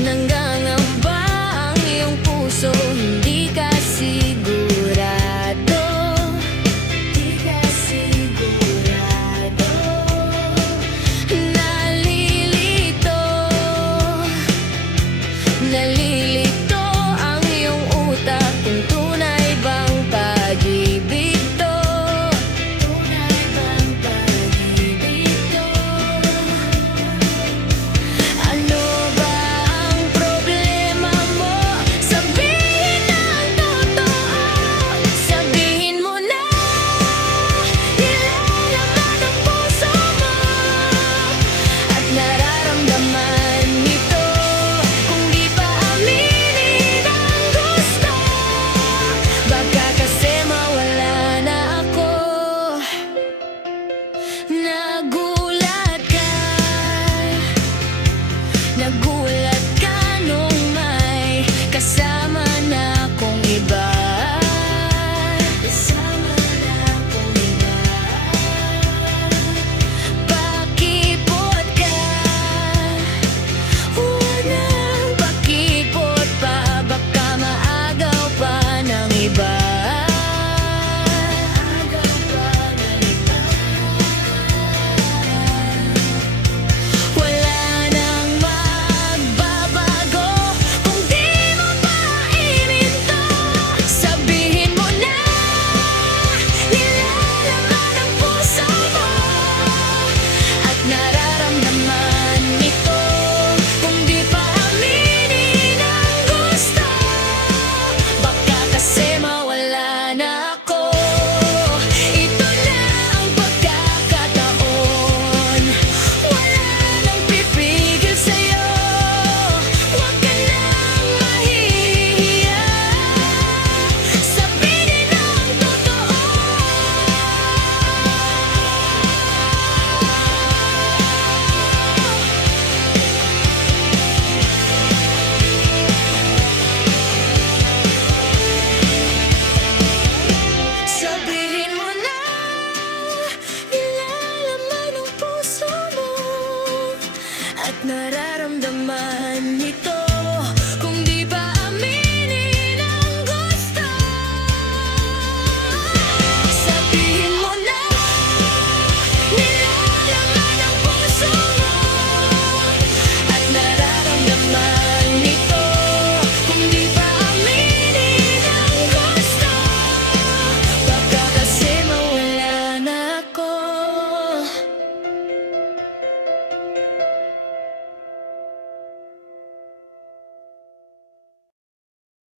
Nangangamba ang iyong puso, hindi ka sigurado. Di ka sigurado. Nalilito, nalilito ang iyong utak kung tunay bang pag-ibig to. Tunay bang pag-ibig to? Ano ba ang problema mo? Sabihin ang totoo. Sabihin mo na nilalaman ang puso mo at nararamdaman nito. Kung di pa aminin ang gusto, baka kasi mawala na ako. Nagulat ka, nagulat ka nung may kasama na akong iba. Kasama na akong iba. Pakipot ka, huwag nang pakipot pa, baka maagaw pa ng iba. Agaw pa ng iba. Wala nang magbabago kung di mo pa iminto. Sabihin mo na nilalaman ang puso mo at nararamdaman nito. Kung di pa aminin ang gusto, baka kasi mawala na ako. Ito na ang pagkakataon, wala nang pipigil sa'yo. Huwag ka nang mahihiya, sabihin ang totoo. Sabihin mo na nilalaman ang puso mo at nararamdaman